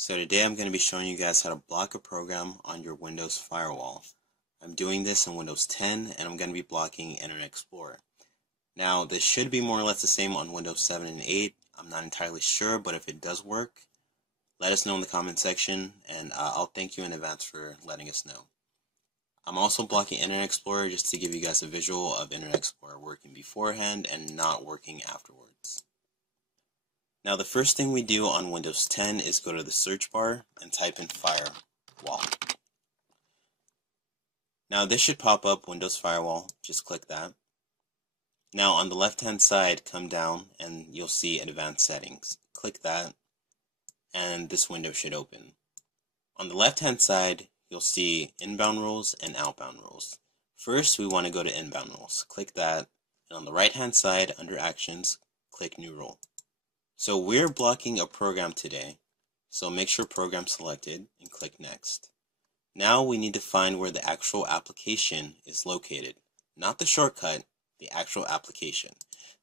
So today I'm going to be showing you guys how to block a program on your Windows firewall. I'm doing this in Windows 10 and I'm going to be blocking Internet Explorer. Now this should be more or less the same on Windows 7 and 8. I'm not entirely sure, but if it does work, let us know in the comment section and I'll thank you in advance for letting us know. I'm also blocking Internet Explorer just to give you guys a visual of Internet Explorer working beforehand and not working afterwards. Now the first thing we do on Windows 10 is go to the search bar and type in firewall. Now this should pop up Windows Firewall, just click that. Now on the left hand side, come down and you'll see advanced settings. Click that and this window should open. On the left hand side you'll see inbound rules and outbound rules. First we want to go to inbound rules. Click that, and on the right hand side under actions, click new rule. So we're blocking a program today, so make sure program selected and click next. Now we need to find where the actual application is located, not the shortcut, the actual application.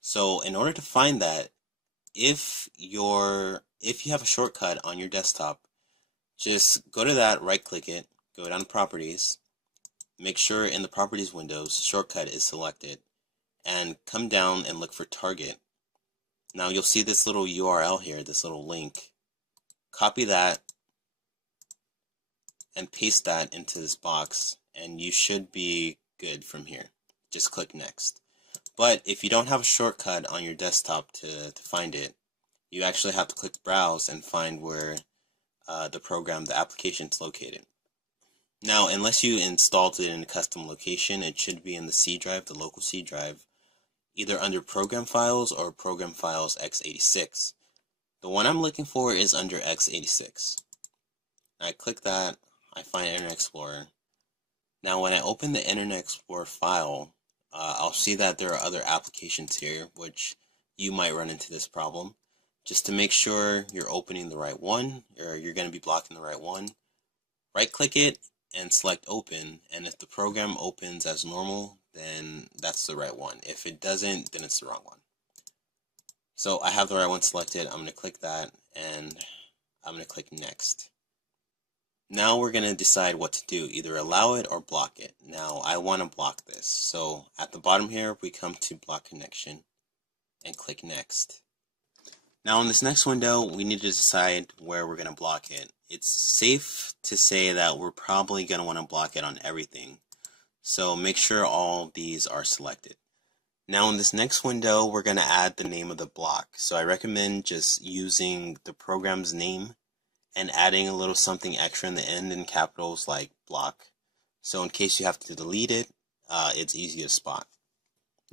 So in order to find that, if you have a shortcut on your desktop, just go to that, right click it, go down to properties, make sure in the properties windows shortcut is selected, and come down and look for target. Now you'll see this little URL here, this little link. Copy that and paste that into this box and you should be good from here. Just click next. But if you don't have a shortcut on your desktop to find it, you actually have to click browse and find where the application is located. Now unless you installed it in a custom location, it should be in the C drive, the local C drive, either under Program Files or Program Files x86. The one I'm looking for is under x86. I click that, I find Internet Explorer. Now when I open the Internet Explorer file, I'll see that there are other applications here, which you might run into this problem. Just to make sure you're opening the right one, or you're going to be blocking the right one, right click it and select open, and if the program opens as normal, then that's the right one. If it doesn't, then it's the wrong one. So I have the right one selected. I'm going to click that and I'm going to click next. Now we're going to decide what to do, either allow it or block it. Now I want to block this. So at the bottom here we come to block connection and click next. Now in this next window we need to decide where we're going to block it. It's safe to say that we're probably going to want to block it on everything. So make sure all these are selected. Now in this next window we're going to add the name of the block. So I recommend just using the program's name and adding a little something extra in the end in capitals like block. So in case you have to delete it, it's easy to spot.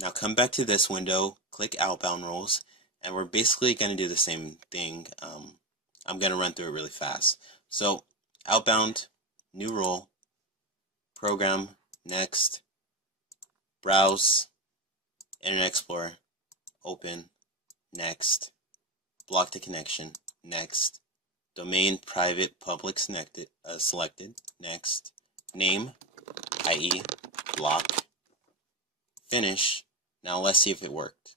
Now come back to this window, click outbound rules, and we're basically going to do the same thing. I'm going to run through it really fast. So outbound, new rule, program, next, browse, Internet Explorer, open, next, block the connection, next, domain, private, public selected, next, name, i.e. block, finish. Now let's see if it worked.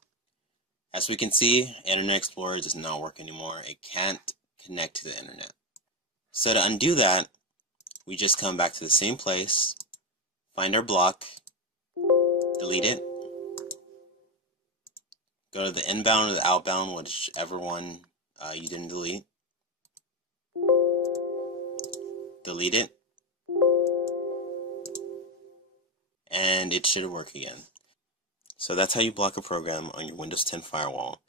As we can see, Internet Explorer does not work anymore. It can't connect to the internet. So to undo that, we just come back to the same place, find our block, delete it, go to the inbound or the outbound, whichever one you didn't delete, delete it, and it should work again. So that's how you block a program on your Windows 10 firewall.